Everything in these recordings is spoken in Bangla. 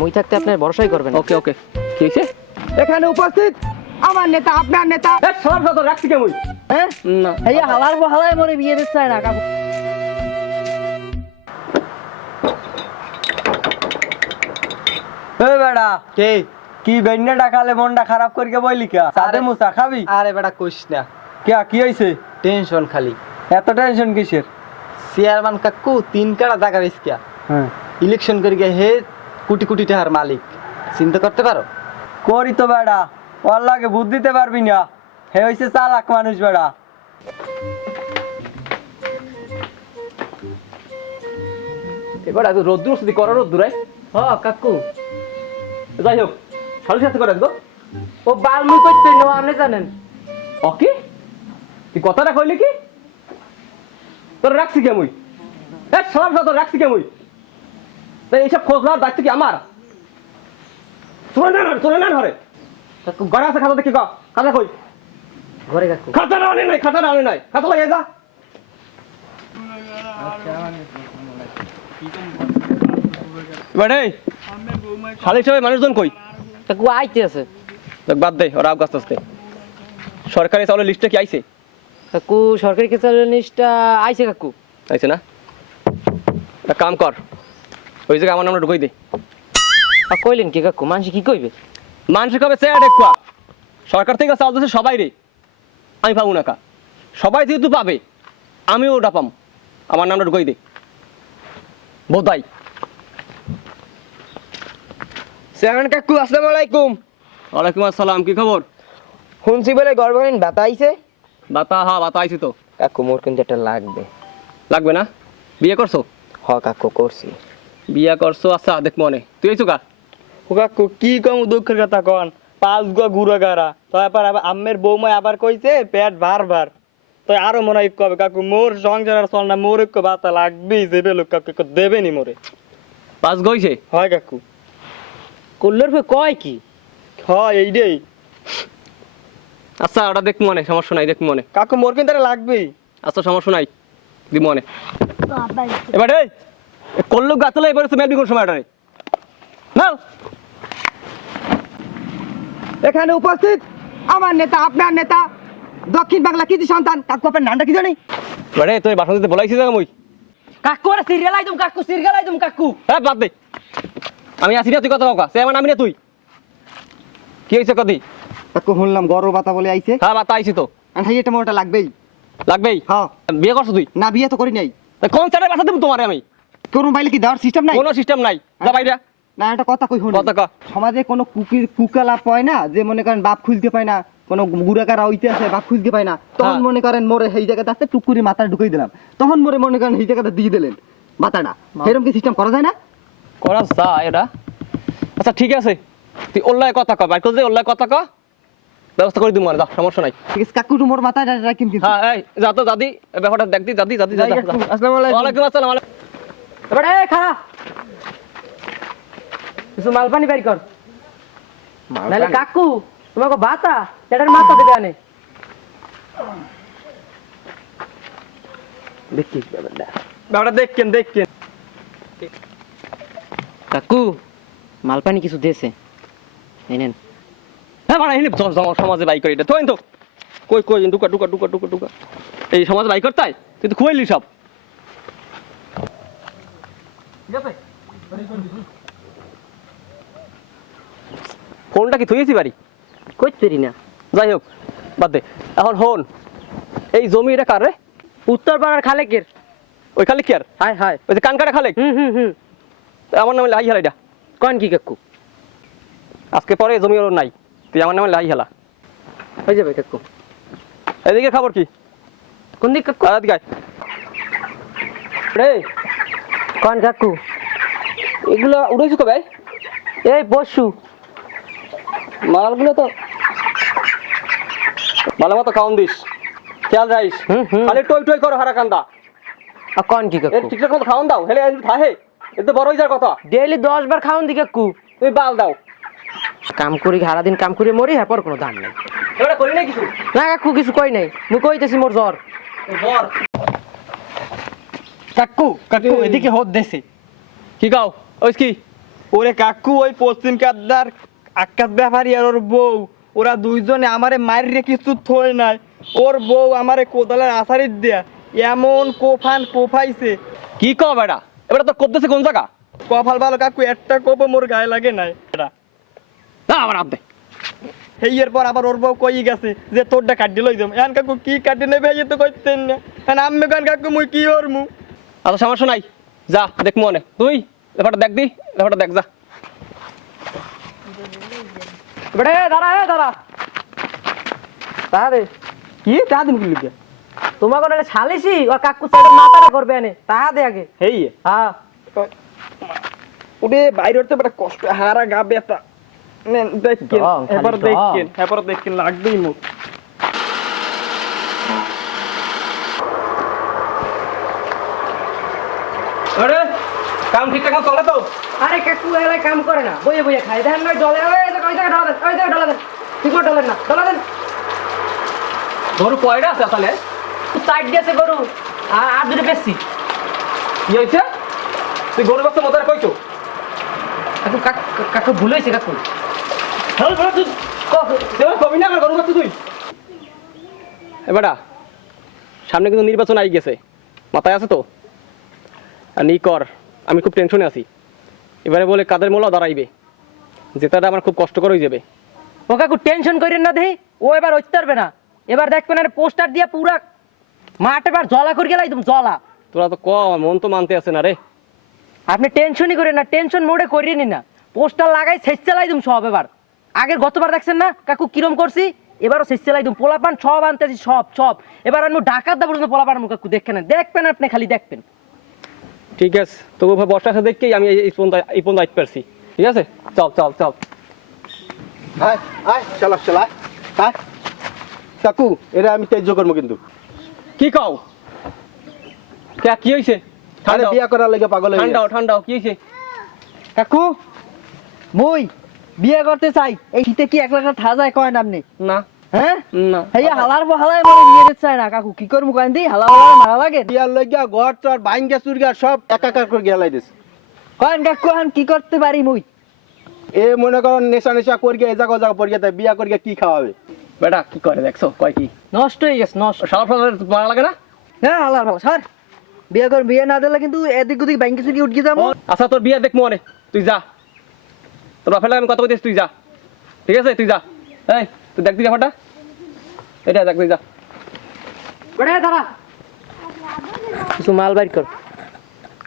মুই থাকতে আপনি ভরসাই করবেন। ওকে ওকে কি হইছে? এখানে উপস্থিত আমার নেতা, আপনার নেতা। এ সর সর রাখছি কেমন? হ্যাঁ না এই হালার বহালায় মরে বিয়ে দিতে চায় না কাকু। এ বেড়া কে কি বেন্না ডাকালে মনটা খারাপ করিকে বইলি কা সাদে মুসা খাবি? আরে বেটা কইস না, কি হইছে? টেনশন খালি। এত টেনশন কিসের? চেয়ারম্যান কাকু 3 কাটা টাকা রিস্কা হ্যাঁ ইলেকশন করি গে হে কোটি কোটি টাকার মালিক, চিন্তা করতে পারো? করি তো বেড়া, ওর লাগে বুদ্ধি দিতে পারবি না। হে হইছে চালাক মানুষ বেড়া। এবার এত রোদ্দুর যদি করা রোদ্দুর হ কাকু যাই হোক সালি সাথে করে দেবো। ও বালমুই করতে নো আপনি জানেন। ওকে তুই কথাটা কইলি কি? তোর রাখছি কেমন? এ সর সর রাখছি কেমন? তাই এইসব খোঁজ নেওয়ার দায়িত্ব কি আমার? চলে না ঘরে কাকু ঘরে আছে খাতা দেখি খাতা কই? ঘরে কাকু। খাতাটা আনে নাই, খাতা লাগে যা। এবারে শালিক সাহেব মানুষজন কই? কাকু আইতে আছে। বাদ দে ওরা আস্তে আস্তে। সরকারি চাউলের লিস্টটা কি আইছে? কাকু সরকারি কেসারের লিস্টটা আইছে কাকু। আইছে না? একটা কাম কর, ওই জায়গায় আমার নামটা ঢুকাই দে। আর কইলেন কি কাকু, মানুষ কি কইবে? মানুষ কবে চেয়ার দেখুয়া সরকার থেকে চাউল দিচ্ছে সবাই রে, আমি পাবো না কা? সবাই যেহেতু পাবে আমিও ওটা পাম। আমার নামটা ঢুকাই দে বোধাই। চেয়ারম্যান কাকু আসসালামু আলাইকুম। ওয়ালাইকুম আসসালাম, কি খবর? শুনছি বলে গর্বকালীন ভাতা আইছে। বাতা বাতা আইছি তো। কাকু মোর কিন্তু এটা লাগবে। লাগবে না? বিয়ে করছো? হ কাকু করছি। বিয়ে করছো, আচ্ছা দেখ মনে। তুই আইছো কা? ও কাকু কি কম দুঃখের কথা কন, 5 গো গুড়া গাড়া তারপর আম্মের বৌমা আবার কইছে পেট ভার তো আরো মনে হয় কবে কাকু মোর সংসার আর চল না, মোর একটু বাতা লাগবেই যে বেলুক কাকু একটু দেবেনি মোরে। পাঁচ গইছে? হয় কাকু। কল্লোর ফে কয় কি? হয় এইটাই আচ্ছা ওটা দেখ মনে, সমস্যা নাই, দেখ মনে। কাকু মোর কিন্তু এটা লাগবেই। আচ্ছা সমস্যা নাই, দি মনে। এবার এই কল্লু গাতলে এবারে তুমি কোন সময় আটারে নাও। এখানে উপস্থিত আমার নেতা, আপনার নেতা, দক্ষিণ বাংলা কৃতি সন্তান। কাকু আপনার নামটা কি জানি? এবারে তুই বাসা দিতে বলাইছি জায়গা মই। কাকু আরে সিরিয়াল আইদম কাকু, সিরিয়াল আইদম কাকু। হ্যাঁ বাদ দে, আমি আসি না, তুই কথা বকা সে আমার নামি না তুই। কি হয়েছে কদি? কাকু শুনলাম গরু বাতা বলে আইছে। হ্যাঁ বাতা আইছি তো। আর হাই এটা মোরটা লাগবেই। লাগবেই? হ্যাঁ। বিয়ে করছো তুই? না বিয়ে তো করি নাই। তা কোন চারে বাসা দেবো তোমারে আমি? কোন বাইলে কি দেওয়ার সিস্টেম নাই? কোনো সিস্টেম নাই, যা বাইরে। না একটা কথা কই শুনুন। কথা ক। সমাজে কোনো কুকালা পায় না, যে মনে করেন বাপ খুঁজতে পায় না, কোনো গুড়াকারা হইতে আছে বাপ খুঁজতে পায় না, তখন হ্যাঁ। মনে করেন মোরে সেই জায়গাতে আসতে টুকুরি মাথা ঢুকাই দিলাম, তখন মোরে মনে করেন সেই জায়গাটা দিয়ে দিলেন মাথাটা। এরকম কি সিস্টেম করা যায় না? করা যায় এটা। আচ্ছা ঠিক আছে, তুই ওল্লায় কথা ক, বাইর করে দে, ওল্লায় কথা ক, ব্যবস্থা করে দিব মানে, যা সমস্যা নাই। ঠিক আছে কাকু মোর মাথাটা রাখিম কিন্তু। হ্যাঁ এই যা তো দাদি, ব্যাপারটা দেখ দি দাদি দাদি যা যা। আসসালামু আলাইকুম। ওয়ালাইকুম আসসালাম। এবারে এই খাড়া, কিছু মাল পানি বাইর কর, নাহলে কাকু তোমাকে বাতা এটার মাথা দেবে আনে। দেখি ব্যাপারটা দেখকেন কাকু মাল পানি কিছু দিয়েছে, এই নেন। হ্যাঁ মানে হিলি সমাজে বাই করি এটা তো তো কই কই ডুকা ডুকা ডুকা ডুকা ডুকা এই সমাজে বাই করতাই তুই তো খুয়াইলি সব। ফোনটা কি থুয়েছি বাড়ি? কইতে পারি না। যাই হোক বাদ দে, এখন হন এই জমি এটা কার রে? উত্তর পাড়ার খালেকের। ওই খালে কি আর হাই হাই। ওই যে কানকাটা খালে? হুম। আমার নামে লাই হেলা এটা। কোন কি কাকু? আজকে পরে জমি ওর নাই, তুই আমার নামে লাই হেলা। হয়ে যাবে কাকু। এদিকে খবর কি? কোন দিক কাকু? আর দিকে রে। কোন কাকু? এগুলো উড়াইছো কবে? এই পশু মালগুলো তো ভালো মতো খাওয়ান দিস, খেয়াল রাখিস। খালি টই টই করো হারা কান্দা। আর কোন কি এর কাকু? ঠিকঠাক মতো খাওয়ান দাও, হেলে থাহে এতে বড় হয়ে যার কথা। ডেইলি 10 বার খাওন দি কাকু। তুমি বাল দাও। কাম করি সারা দিন কাম করে মরি, হ্যাঁ পর কোনো দাম নাই। এবারে করি না কিছু। না কাকু কিছু কই নাই, মুই কইতেছি মোর জ্বর। বর কাকু এদিকে হোদ দেশে। কি গাও ওই কি ওরে কাকু ওই পশ্চিম কাদ্দার আকাশ ব্যাপারী আর ওর বউ ওরা দুইজনে আমারে মারিয়ে কিছু থই নাই, ওর বউ আমারে কোদালের আসারি দিয়া এমন কোফাইছে। কি কও বেটা, এবারে তোর করতেছে কোন জায়গা? কপাল ভালো কাকু, একটা কোপ মোর গায়ে লাগে নাই। না আমার হাত দে। হেইয়ের পর আবার ওর বউ কই গেছে যে তোরটা কাটি লই যাম। এখন কাকু কি কাটি নেবে এই তো কইতেন না। এখন আমি গান কাকু মুই কি করমু? আচ্ছা সমস্যা নাই, যা দেখ মনে তুই ব্যাপারটা দেখ দি, ব্যাপারটা দেখ যা। বেটা দাঁড়া দাঁড়া তাহলে কি তা দিন কি লিখে তোমাকে নাহলে সালিসি ওর কাকু সাইডের মাথাটা করবে এনে তাহা দে আগে। হেই হ্যাঁ ওরে বাইরে হতে বড় কষ্ট, হারা গা ব্যথা। নেন দেখেন ঢং, খালি এবার ঢং। দেখেন, এবার দেখেন লাগবেই মুখ। আরে কাম ঠিকঠাক মতো চলে তো? আরে কাকু এলাই কাম করে না, বইয়ে বইয়ে খাই দেখেন না জলে ওই জায়গায় ডলা দেন, ওই জায়গায় ডলা দেন, ঠিক মতো ডলেন না, ডলা দেন। গরু কয়টা আছে আসলে? সাইড দিয়েছে গরু আর দুটো বেশি। কি হয়েছে? তুই গরু বাচ্চা মতো কইছো? কাকু কাকু ভুল হয়েছে কাকু। হ্যাঁ বড় তুই কবি না গরু বাচ্চা তুই। এবারে সামনে কিন্তু নির্বাচন আই গেছে, মাথায় আছে তো? আর নি কর, আমি খুব টেনশনে আছি। এবারে বলে কাদের মোলা দাঁড়াইবে, জেতাটা আমার খুব কষ্টকর হয়ে যাবে। ও কাকু টেনশন করেন না দেহি, ও এবার হইতে পারবে না। এবার দেখবেন আর পোস্টার দিয়ে পুরা মাঠ এবার জলা করে গেলাই তুমি জলা। তোরা তো মন তো মানতে আছে না রে। আপনি টেনশনই করেন না, টেনশন মোড়ে করিয়ে নিন না, পোস্টার লাগাই শেষ চালাই তুমি সব। এবার আগের গতবার দেখছেন না কাকু কিরম করছি, এবারও শেষ চালাই তুমি পোলাপান সব আনতেছি সব সব। এবার আমি ডাকাত দেবো পোলাপান কাকু দেখেন, দেখবেন আপনি খালি দেখবেন। ঠিক আছে, তবু বর্ষা আসা দেখকেই আমি এই পর্যন্ত আইতে পারছি। ঠিক আছে, চল চল চল। আয় আয় চলো চলো আয় কাকু, এরা আমি তেজ করবো কিন্তু। কি কও? কি হয়েছে? আরে বিয়া করার লাগে পাগল হয়ে ঠান্ডাও ঠান্ডাও, কি হয়েছে? কাকু মুই বিয়ে করতে চাই, এই শীতে কি একলা একলা থা যায় কয় আপনি? না হ্যাঁ না হেয়া হালার হালাই মনে বিয়ে দিতে চায় না কাকু, কি করবো কয়েন দি হালা মারা লাগে। বিয়ার লাগিয়া ঘর চর বাইঙ্গা চুরগা সব একাকার করে গেলাই দিস। কয়েন কাকু এখন কি করতে পারি মুই? এ মনে করো নেশা নেশা করি গিয়ে এজাগো জাগো পড়ে গিয়ে বিয়া করি কি খাওয়াবে? বেটা কি করে দেখছো, কয় কি নষ্ট হয়ে গেছে নষ্ট। সারা মারা লাগে না? হ্যাঁ হালার ভালো স্যার, বিয়ে কর, বিয়ে না দিলে কিন্তু এদিক ওদিক ব্যাংকে চুরি উঠে যাবো। আচ্ছা তোর বিয়ে দেখবো মনে, তুই যা, তোর বাপের লাগে আমি কথা বলতেছি, তুই যা। ঠিক আছে তুই যা। এই তুই দেখবি ব্যাপারটা, এটা দেখ তুই যা। বেটা দাঁড়া, কিছু মাল বাইর কর।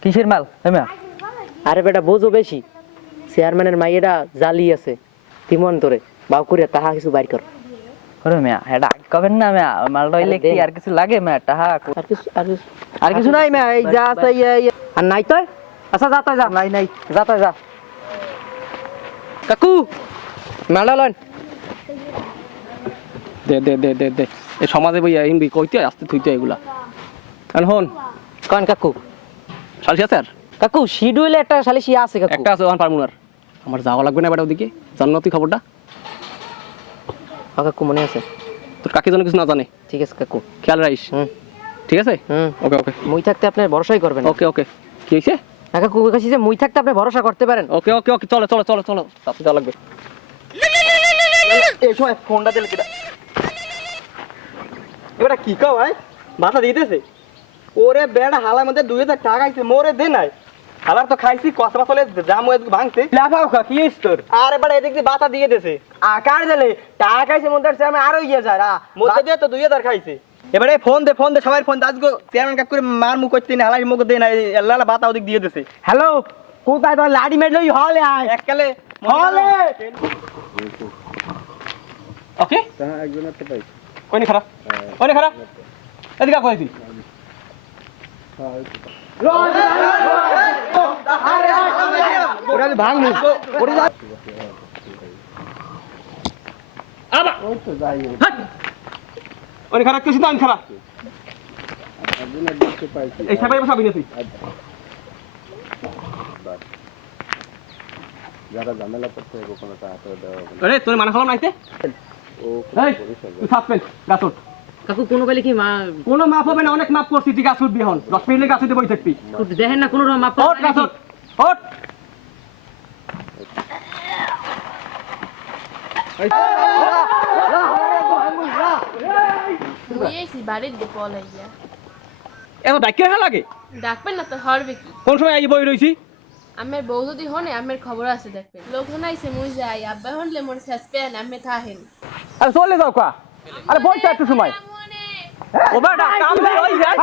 কিসের মাল? হ্যাঁ আরে বেটা বোঝো বেশি, চেয়ারম্যানের মাইয়েরা জালি আছে তিমন তোরে বাউ করে তাহা কিছু বাইর কর। করে মেয়া এটা কবেন না মেয়া, মালটা হইলে কি আর কিছু লাগে মেয়া? টাহা আর কিছু নাই মেয়া, এই যা আছে আর নাই তো। আচ্ছা যা তো যা, নাই নাই যা তো যা। কাকু মালটা লন। দে দে দে দে দে, এই সমাজে বইয়া হিন্দি কইতে আসতে থইতে এগুলা। আর হন কন কাকু, সালিশ আছে? আর কাকু শিডিউলে একটা সালিশি আছে কাকু। একটা আছে, ওখান পারমুনার আমার যাওয়া লাগবে না বেটা ওদিকে, জান না তুই খবরটা? কাকু মনে আছে? তোর কাকি যেন কিছু না জানে, ঠিক আছে কাকু। খেয়াল রাখিস। ঠিক আছে, ওকে ওকে মুই থাকতে আপনি ভরসাই করবেন। ওকে ওকে। কি হয়েছে? কাকু কাছে যে মুই থাকতে আপনি ভরসা করতে পারেন। ওকে ওকে ওকে, চলো চলো চলো চলো, তাতে যাওয়া লাগবে। এই সময় ফোনটা দিলে কিটা এবারে কি কও ভাই? মাথা দিতেছে ওরে বেড়া হালার মধ্যে 2000 টাকা খাইছে, মোরে দে নাই হালার তো খাইছি কসবা চলে জাম হয়ে ভাঙতে লাফাও খা কি তোর। আর এবারে এদিক দিয়ে বাতা দিয়ে দেছে আকার দিলে টাকা খাইছে মধ্যে আমি আরো ইয়ে যায় না মধ্যে দিয়ে তো 2000 খাইছে। এবারে ফোন দে সবাই ফোন দে, আজকে চেয়ারম্যান কাক করে মার মুখ করতে না হালাই মুখ দে না, লালা বাতা ওদিক দিয়ে দেছে। হ্যালো কোথায় তোর লাডি মেরে হলে আয় এককালে হলে ওকে কইনি খারাপ, কইনি খারাপ, এদিকে কই তুই? ওরা ভাঙমু ওরে যা আবা ওরে খারাপ কিছু না, আমি খারাপ এই সবাই বসাবি না তুই। যারা ঝামেলা করতে হবে কোনো টাকা দেওয়া হবে আরে তোর মানা খালাম নাইতে, এই তুই সাসপেন্ড গাছট। কাকু কোনো বেলে কি মা কোনো মাপ হবে না, অনেক মাপ করছি, তুই গাছ উঠবি হন 10 মিনিট গাছ উঠে বই থাকবি। দেখেন না কোনো মাপ ওঠ গাছট ওঠ। মুই এসি বাড়ির দিয়ে পলাইয়া এত ডাক্তার হ্যাঁ লাগে ডাকবেন না তো হরবে কি কোন সময় আই বই রইছি আমের বউ যদি হনে আমের খবর আছে দেখবেন লোক হনাইছে মুই যাই আব্বা হনলে মোর শেষ পেন আমে থাহেন আরে চলে যাও কা আরে বইটা একটু সময় ও বেটা কাম দে ওই যায়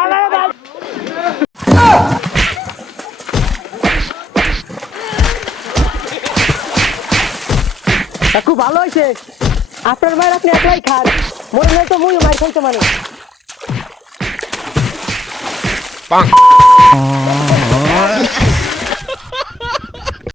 খুব ভালো হয়েছে আপনার মায়ের আপনি একলাই খান মনে হয় তো মুই মার খাইতে মানে